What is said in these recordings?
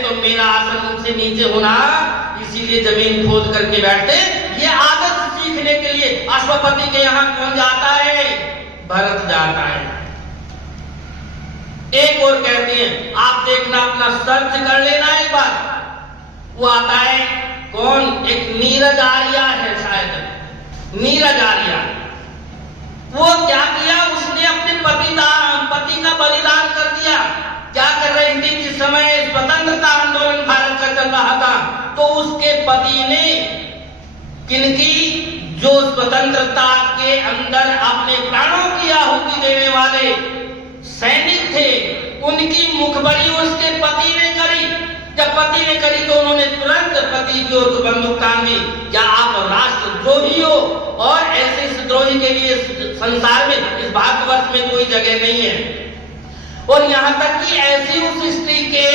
तो मेरा आसन उनसे नीचे होना, इसीलिए जमीन खोद करके बैठते। ये आदत सीखने के लिए अश्वपति के यहाँ कौन जाता है? भरत जाता है। एक और कहते हैं, आप देखना, अपना सर्च कर लेना एक बार, वो आता है कौन? एक नीरज आर्या है, शायद नीरज आर्या। वो क्या किया? उसने अपने पति का बलिदान कर दिया। क्या कर रही थी? जिस समय स्वतंत्रता आंदोलन भारत का चल रहा था, तो उसके पति ने किनकी? जो स्वतंत्रता के अंदर अपने प्राणों की आहुति देने वाले सैनिक थे, उनकी मुखबरी उसके पति ने करी। जब पति ने करी तो उन्होंने तुरंत पति की ओर बंदूक तान दी। क्या आप राष्ट्रद्रोही हो? और ऐसे द्रोही के लिए संसार में, इस भारतवर्ष में कोई जगह नहीं है। और यहां तक कि ऐसी उस स्त्री के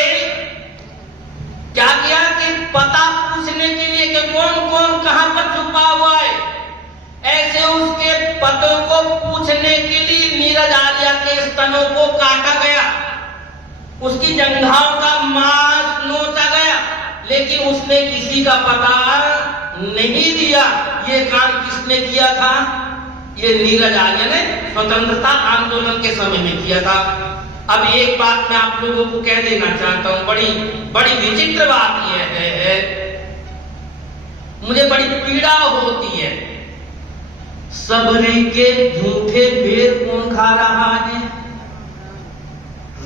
क्या किया कि पता पूछने के लिए कि कौन कौन कहां पर छुपा हुआ है, ऐसे उसके पतों को पूछने के लिए नीरज आर्या के स्तनों को काटा गया, उसकी जंघाओं का मांस नोचा गया, लेकिन उसने किसी का पता नहीं दिया। ये काम किसने किया था? ये नीरज आर्या ने स्वतंत्रता आंदोलन के समय में किया था। अब एक बात मैं आप लोगों को कह देना चाहता हूं, बड़ी विचित्र बात यह है, मुझे बड़ी पीड़ा होती है। सबरी के झूठे बेर कौन खा रहा है?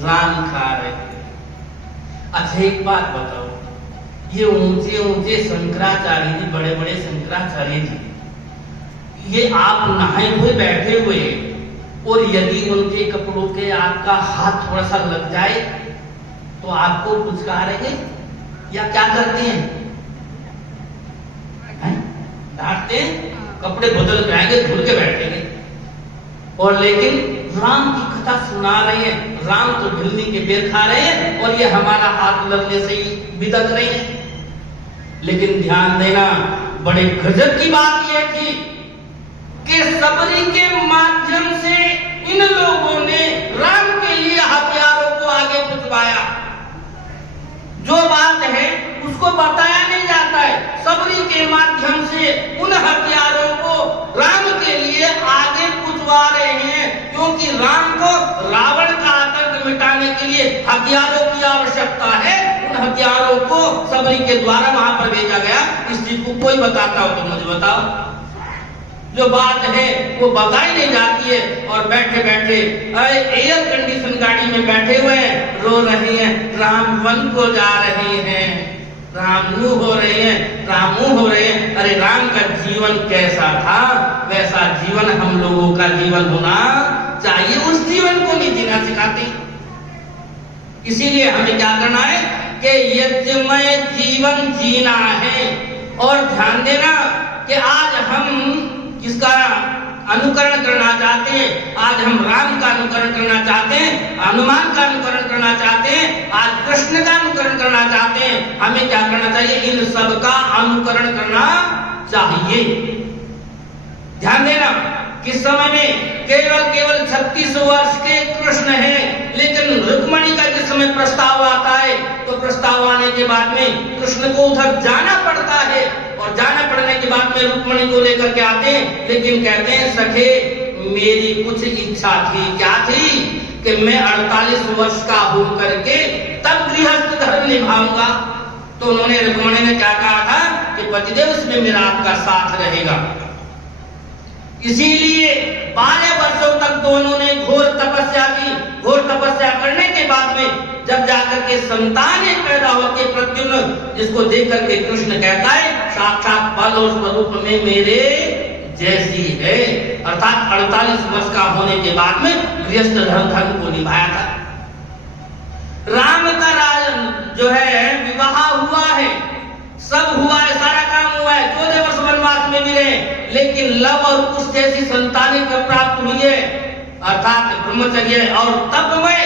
राम खा रहे। अच्छा एक बात बताओ, ये ऊंचे ऊंचे शंकराचार्य जी, बड़े बड़े शंकराचार्य जी, ये आप नहाए हुए बैठे हुए, और यदि उनके कपड़ों के आपका हाथ थोड़ा सा लग जाए तो आपको पुचकारेंगे या क्या करते हैं? डांटते हैं, कपड़े बदल के आएंगे, धुल के बैठेंगे। और लेकिन राम की कथा सुना रहे हैं, राम तो भिलनी के बेर खा रहे हैं और ये हमारा हाथ लगने से ही बिदक रहे हैं। लेकिन ध्यान देना, बड़े गजब की बात यह थी कि सबरी के माध्यम से इन लोगों ने राम के लिए हथियारों को आगे भिजवाया। जो बात है उसको बताया नहीं जाता है। सबरी के माध्यम से उन हथियारों को राम के लिए आगे भिजवा रहे हैं, क्योंकि राम को रावण का आतंक मिटाने के लिए हथियारों की आवश्यकता है। उन हथियारों को सबरी के द्वारा वहां पर भेजा गया। इस चीज को कोई बताता हो तो मुझे बताओ। जो बात है वो बताई नहीं जाती है, और बैठे बैठे एयर कंडीशन गाड़ी में बैठे हुए हैं, रो रहे हैं, राम वन को जा रहे हैं, रामू हो रहे हैं, रामू हो रहे हैं। अरे राम का जीवन कैसा था, वैसा जीवन हम लोगों का जीवन होना चाहिए। उस जीवन को नहीं जीना सिखाती। इसीलिए हमें क्या करना है कि यज्ञमय जीवन जीना है। और ध्यान देना कि आज हम किसका अनुकरण करना चाहते हैं? आज हम राम का अनुकरण करना चाहते हैं, हनुमान का अनुकरण करना चाहते हैं, आज कृष्ण का अनुकरण करना चाहते हैं। हमें क्या करना चाहिए? इन सब का अनुकरण करना चाहिए। ध्यान देना, किस समय में केवल 36 वर्ष के कृष्ण हैं, लेकिन रुक्मणी का जिस समय प्रस्ताव आता है तो प्रस्ताव आने के बाद में कृष्ण को उधर जाना पड़ता है, और जाना पड़ने के बाद में रुक्मणी को लेकर के आते हैं, लेकिन कहते हैं सखे मेरी कुछ इच्छा थी। क्या थी? कि मैं 48 वर्ष का हो करके तब गृहस्थ धर्म निभाऊंगा। तो उन्होंने, रुक्मणी ने क्या कहा था कि पतिदेव इसमें मेरा आपका साथ रहेगा। इसीलिए 12 वर्षों तक दोनों ने घोर तपस्या की। घोर तपस्या करने के बाद में जब जाकर के संतानें पैदा होती है, प्रद्युम्न, जिसको देख करके कृष्ण कहता है साक्षात बल और स्वरूप में मेरे जैसी है। अर्थात 48 वर्ष का होने के बाद में गृहस्थ धर्म को निभाया था। राम का जो है विवाह हुआ है, सब हुआ है, सारा काम हुआ है, 14 वर्ष वनवास में मिले, लेकिन लव और कुश जैसी संतानें कब प्राप्त हुई है? अर्थात ब्रह्मचर्य और तपमय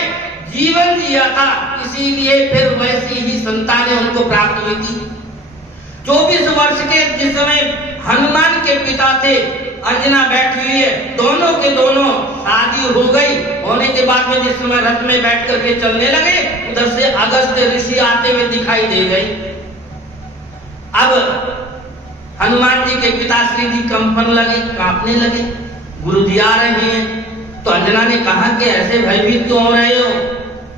जीवन जिया था, इसीलिए फिर वैसी ही संतानें उनको प्राप्त हुई थी। 24 वर्ष के जिस समय हनुमान के पिता थे अंजना बैठी हुई है, दोनों के दोनों शादी हो गई। होने के बाद में जिस समय रथ में बैठ करके चलने लगे, उधर से अगस्त ऋषि आते हुए दिखाई दे गई। अब हनुमान जी के पिताश्री जी कंपन लगे, कांपने लगे, गुरु जी आ रहे हैं। तो अंजना ने कहा कि ऐसे भयभीत क्यों हो रहे हो?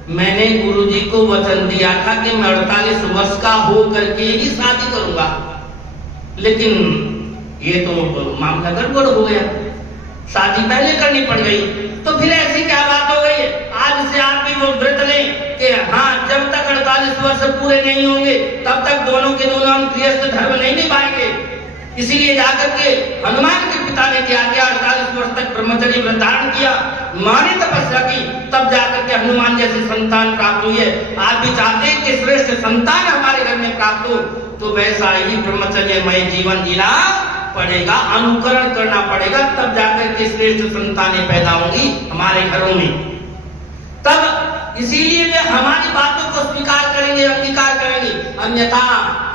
मैंने गुरु जी को वचन दिया था कि मैं 48 वर्ष का हो करके ही शादी करूंगा, लेकिन ये तो मामला गड़बड़ हो गया, शादी पहले करनी पड़ गई। तो फिर ऐसी क्या बात हो गई? आज से आप भी वो व्रत लें कि हाँ, जब तक 48 वर्ष पूरे नहीं होंगे तब तक दोनों के दोनों हम गृहस्थ धर्म नहीं निभाएंगे। इसीलिए जाकर के हनुमान के पिता ने क्या किया, 48 वर्ष तक ब्रह्मचर्य व्रत धारण किया, माने तपस्या की, तब जाकर के हनुमान जैसी संतान प्राप्त हुई है। आप भी चाहते हैं कि श्रेष्ठ संतान हमारे घर में प्राप्त हो, तो वैसा ही ब्रह्मचर्यमय जीवन जीना पड़ेगा, अनुकरण करना पड़ेगा, तब जाकर के श्रेष्ठ संतानें पैदा होंगी हमारे घरों में। तब इसीलिए वे हमारी बातों को स्वीकार करेंगे, अंगीकार करेंगे, अन्यथा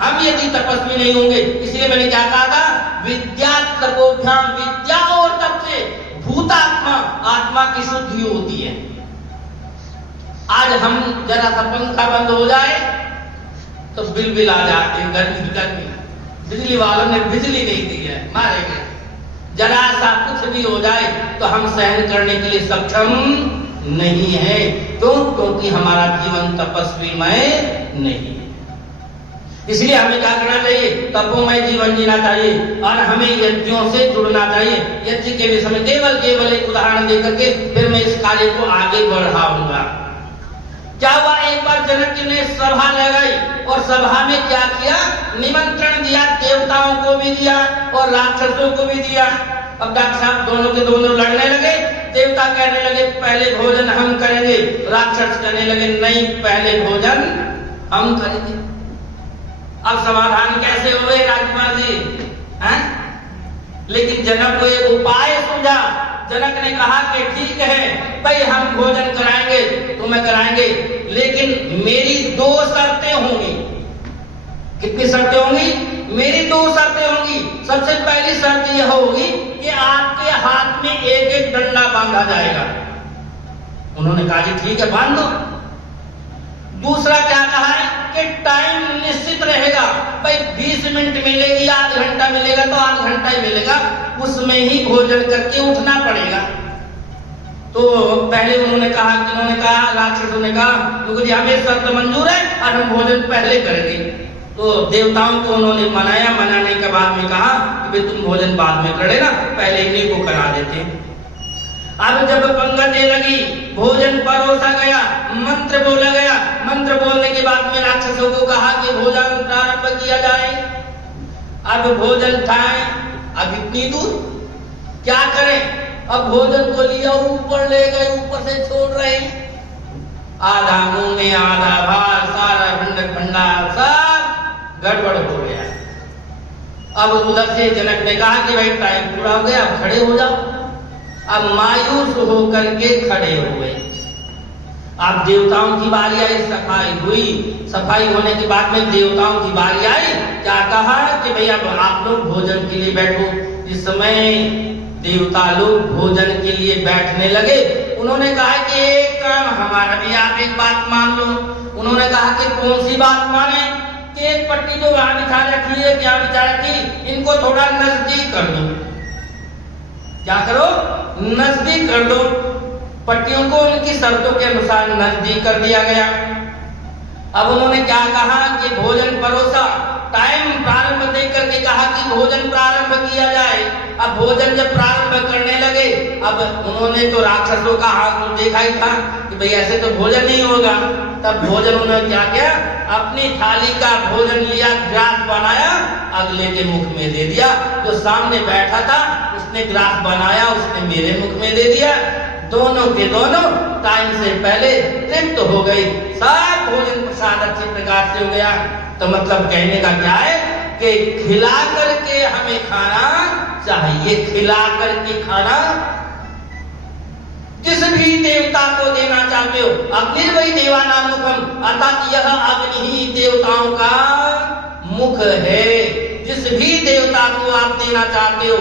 हम यदि तपस्वी नहीं होंगे। इसलिए मैंने क्या कहा था, विद्या तपोभ्याम, विद्या और तप से भूतात्मा, आत्मा की शुद्धि होती है। आज हम जरा सा पंखा बंद हो जाए तो बिल आ जाते हैं, गर्मी, बिजली वालों ने बिजली नहीं दी है, मारेंगे। जरा सा कुछ भी हो जाए तो हम सहन करने के लिए सक्षम नहीं है। क्यों? क्योंकि हमारा जीवन तपस्वीमय नहीं है। इसलिए हमें क्या करना चाहिए, तपोमय जीवन जीना चाहिए और हमें यज्ञों से जुड़ना चाहिए। यज्ञ के विषय में केवल एक उदाहरण देकर के फिर मैं इस कार्य को आगे बढ़ाऊंगा। क्या हुआ, एक बार जनक जी ने सभा लगाई और सभा में क्या किया, निमंत्रण दिया, देवताओं को भी दिया और राक्षसों को भी दिया। अब डॉक्टर साहब दोनों के दोनों लड़ने लगे। देवता कहने लगे पहले भोजन हम करेंगे, राक्षस कहने लगे नहीं, पहले भोजन हम करेंगे। अब समाधान कैसे हुए राजकुमार जी? हैं? लेकिन जनक को एक उपाय सूझा। जनक ने कहा कि ठीक है भाई, हम भोजन कराएंगे, तुम्हें कराएंगे, लेकिन मेरी 2 शर्तें होंगी। कितनी शर्तें होंगी? मेरी 2 शर्तें होंगी। सबसे पहली शर्त यह होगी कि आपके हाथ में एक डंडा बांधा जाएगा। उन्होंने कहा जी ठीक है, बांध दो। दूसरा क्या कहा है कि टाइम निश्चित रहेगा, भाई 20 मिनट मिलेगी, आध घंटा मिलेगा तो आध घंटा ही मिलेगा, उसमें ही भोजन करके उठना पड़ेगा। तो पहले उन्होंने कहा, राक्षसों ने कहा तो जी हमें शर्त मंजूर है और हम भोजन पहले करेंगे। तो देवताओं को उन्होंने मनाया, मनाने के बाद में कहा कि तुम भोजन बाद में कर लेना, पहले इन्हीं को करा देते। अब जब पंगतें लगी, भोजन परोसा गया, मंत्र बोला गया। मंत्र बोलने के बाद में राक्षसों को कहा कि भोजन प्रारंभ किया जाए। अब भोजन खाएं। अब इतनी दूर क्या करें, अब भोजन को लिया ऊपर ले गए, ऊपर से छोड़ रहे, आधा मुंह में आधा बाहर, सारा भंडार सब गड़बड़ हो गया। अब उधर से जनक ने कहा कि भाई टाइम पूरा हो गया, अब खड़े हो जाओ। अब मायूस होकर के खड़े हो गए। अब देवताओं की बारी आई, सफाई हुई। सफाई होने के बाद में देवताओं की बारी आई। क्या कहा कि भैया आप लोग भोजन के लिए बैठो। इस समय देवता लोग भोजन के लिए बैठने लगे। उन्होंने कहा कि एक काम हमारा भी, आप एक बात मान लो। उन्होंने कहा कि कौन सी बात माने? कि एक पट्टी जो वहां बिछा रखी है, क्या बिछा रखी, इनको थोड़ा नजदीक कर दो। क्या करो? नजदीक कर दो। पट्टियों को उनकी शर्तों के अनुसार नजदीक कर दिया गया। अब उन्होंने क्या कहा कि भोजन परोसा, टाइम प्रारंभ देख करके कहा कि भोजन प्रारंभ किया जाए। अब भोजन जब प्रारंभ करने लगे, अब उन्होंने तो राक्षसों का हाथ देखा ही था कि भाई ऐसे तो भोजन नहीं होगा। तब भोजन उन्होंने क्या किया, अपनी थाली का भोजन लिया, ग्रास बनाया, अगले के मुख में दे दिया। जो सामने बैठा था उसने ग्रास बनाया, उसने मेरे मुख में दे दिया। दोनों के दोनों टाइम से पहले तृप्त हो गई। सब भोजन प्रसाद अच्छे प्रकार से हो गया। तो मतलब कहने का क्या है कि खिला करके हमें खाना चाहिए, खिला करके खाना। जिस भी देवता को देना चाहते हो, अग्निर्वै देवानामुखम, अर्थात यह अग्नि ही देवताओं का मुख है। जिस भी देवता को आप देना चाहते हो,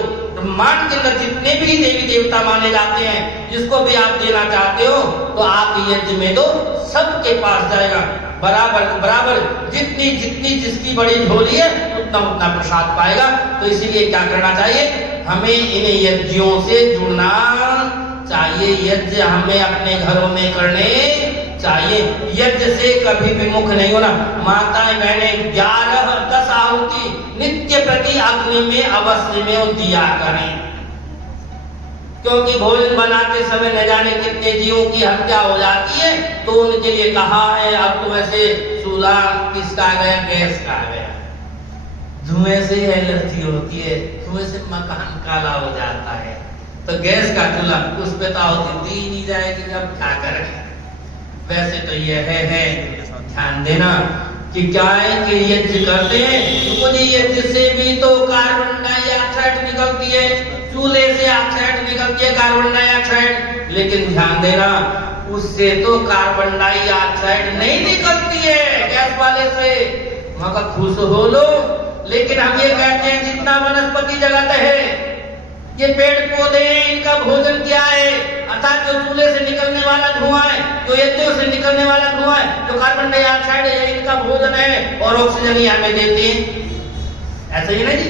ब्रह्मांड के अंदर जितने भी देवी देवता माने जाते हैं, जिसको भी आप देना चाहते हो तो आप यज्ञ में दो, सबके पास जाएगा बराबर बराबर। जितनी जितनी जिसकी बड़ी झोली है उतना उतना प्रसाद पाएगा। तो इसीलिए क्या करना चाहिए, हमें इन यज्ञों से जुड़ना चाहिए। यज्ञ हमें अपने घरों में करने चाहिए। यज्ञ से कभी विमुख नहीं होना। माताएं बहनें 11-10 आहुति नित्य प्रति अग्नि में अवश्य में दिया करें, क्योंकि भोजन बनाते समय न जाने कितने जीवों की हत्या हो जाती है। तो उनके लिए कहा है अब तो वैसे चूल्हा किसका गया, गैस का गया। धुएं से एलर्जी होती है, धुएं से मकान काला हो जाता है, तो गैस का चूल्हा उस पे तो आहुति दी नहीं जाएगी। अब क्या करें। वैसे तो यह है ध्यान देना कि क्या है कि यज्ञ करते हैं तो यज्ञ से भी तो कार्बन डाइऑक्साइड निकलती है, चूल्हे से ऑक्साइड निकलती है कार्बन डाइऑक्साइड। लेकिन ध्यान देना उससे तो कार्बन डाइऑक्साइड नहीं निकलती है गैस वाले से, मगर खुश हो लो। लेकिन हम ये कहते हैं जितना वनस्पति जगत है, ये पेड़ पौधे हैं, इनका भोजन क्या है, अर्थात जो चूल्हे से निकलने वाला धुआं है, जो यज्ञों से निकलने वाला धुआं है, जो कार्बन डाइऑक्साइड है, इनका भोजन है और ऑक्सीजन ही हमें देते हैं। ऐसा ही ना जी,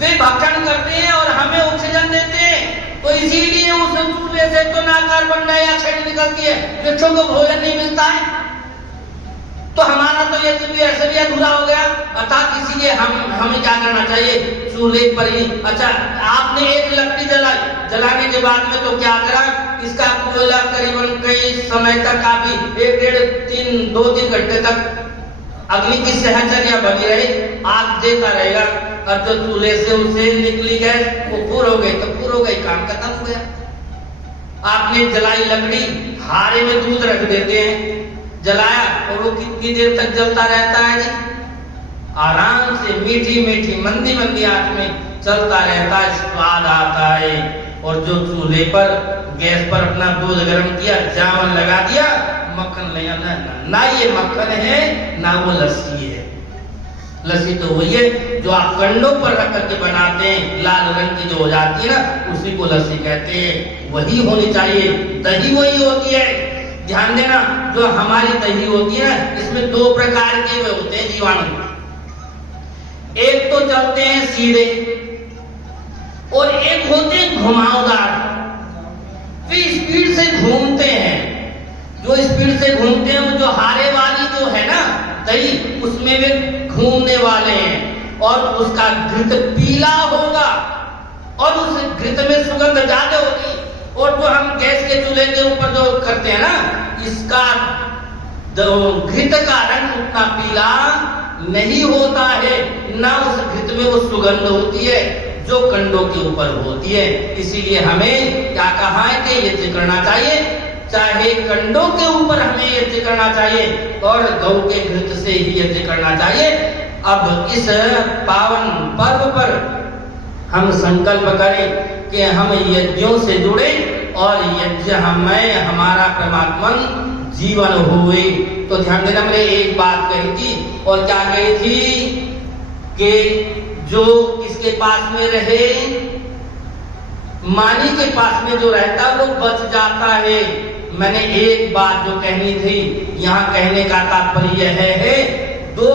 वे भक्षण करते हैं और हमें ऑक्सीजन देते हैं। तो इसीलिए उस चूल्हे से तो ना कार्बन डाइऑक्साइड निकलती है, वृक्षों को भोजन नहीं मिलता है। तो हमारा तो ये भी ऐसे भी अधूरा हो गया। अर्थात इसीलिए हमें क्या करना चाहिए, चूल्हे पर ही। अच्छा, आपने एक लकड़ी जलाई, जलाने के बाद में तो क्या करा, इसका कोयला करीबन कई समय तक काफी 1-2-3 घंटे तक अग्नि की सहचर्या बनी रहे, आग देता रहेगा। और जो चूल्हे से उसे निकली गैस वो पूर हो गई तो पूर हो गई, काम खत्म हो गया। आपने जलाई लकड़ी, हारे में दूध रख देते हैं, जलाया और वो कितनी देर तक जलता रहता है जी, आराम से मीठी मीठी मंदी मंदी आंच में चलता रहता है, स्वाद आता है। और जो चूल्हे पर गैस पर अपना दूध गर्म किया, जावन लगा दिया, मक्खन ले आना, ना ये मक्खन है ना वो लस्सी है। लस्सी तो वही है जो आप कंडों पर रख करके बनाते हैं, लाल रंग की जो हो जाती है ना, उसी को लस्सी कहते हैं। वही होनी चाहिए, दही वही होती है। ध्यान देना, जो हमारी दही होती है ना, इसमें 2 प्रकार के वे होते हैं जीवाणु। एक तो चलते हैं सीधे और एक होते हैं घुमावदार, वे स्पीड से घूमते हैं। जो स्पीड से घूमते हैं वो जो हारे वाली जो है ना दही, उसमें वे घूमने वाले हैं और उसका घृत पीला होगा और उस घृत में सुगंध ज्यादा होगी। और जो हम गैस के चूल्हे के ऊपर जो करते हैं ना, इसका घृत का रंग उतना पीला नहीं होता है, ना उस घृत में वो सुगंध होती है जो कंडों के ऊपर होती है। इसीलिए हमें क्या कहा है कि यज्ञ करना चाहिए, चाहे कंडों के ऊपर हमें यज्ञ करना चाहिए और गौ के घृत से ही यज्ञ करना चाहिए। अब इस पावन पर्व पर हम संकल्प करें कि हम यज्ञों से जुड़े और यज्ञ हमें हमारा परमात्मन जीवन हुए। तो ध्यान देना, मैंने एक बात कही थी, और क्या कही थी कि जो किसके पास में रहे, मानी के पास में जो रहता वो बच जाता है। मैंने एक बात जो कहनी थी, यहाँ कहने का तात्पर्य है 2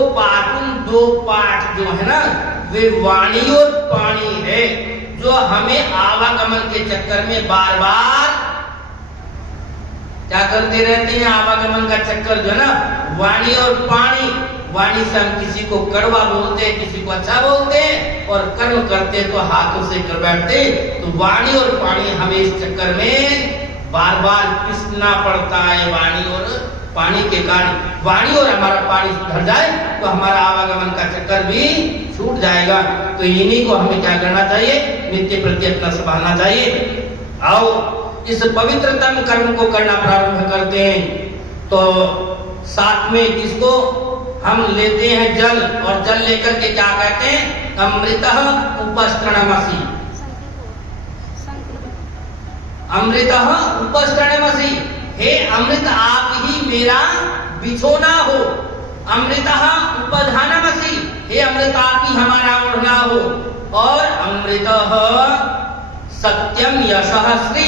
पाठ जो है ना, वे वाणी और पानी है, जो हमें आवागमन के चक्कर में बार बार क्या करते रहते हैं, आवागमन का चक्कर जो है ना, वाणी और पानी। वाणी से हम किसी को कड़वा बोलते हैं, किसी को अच्छा बोलते हैं, और कर्म करते तो हाथों से कर बैठते। तो वाणी और पानी हमें इस चक्कर में बार बार पिसना पड़ता है। वाणी और पानी के कारण वाणी और हमारा पानी सुधर जाए तो हमारा आवागमन का चक्कर भी छूट जाएगा। तो इन्हीं को हमें क्या करना चाहिए, नित्य प्रति अपना संभालना चाहिए। आओ इस पवित्रतम कर्म को करना प्रारंभ करते हैं। तो साथ में किसको हम लेते हैं, जल, और जल लेकर के क्या कहते हैं, अमृतः उपस्त्रणमसि, अमृतः उपस्त्रणमसि, हे अमृत आप ही मेरा बिछोना हो। अमृतः उपधानमसि, हे अमृत आप ही हमारा ओढ़ना हो। और अमृतः सत्यम यशः श्री,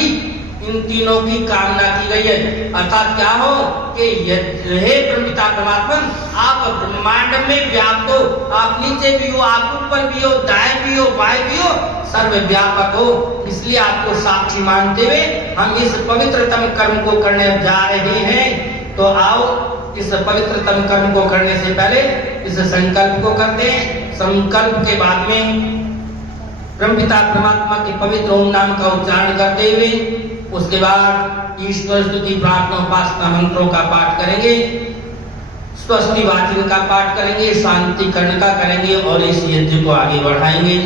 इन तीनों की कामना की गई है। अर्थात क्या हो कि हे परमपिता परमात्मा, आप ब्रह्मांड में व्याप्त हो, आप नीचे भी हो, आप ऊपर भी हो, दाएं भी हो, बाएं भी हो, सर्वव्यापक हो। इसलिए आपको साक्षी मानते हुए हम इस पवित्रतम कर्म को करने जा रहे हैं। तो आओ इस पवित्रतम कर्म को करने से पहले इस संकल्प को करते हैं। संकल्प के बाद में ब्रह्मपिता परमात्मा के पवित्र ओम नाम का उच्चारण करते हुए उसके बाद ईश्वर स्तुति प्रार्थना उपासना मंत्रों का पाठ करेंगे, स्वस्ति वाचन का पाठ करेंगे, शांति कर्ण का करेंगे और इस यज्ञ को आगे बढ़ाएंगे।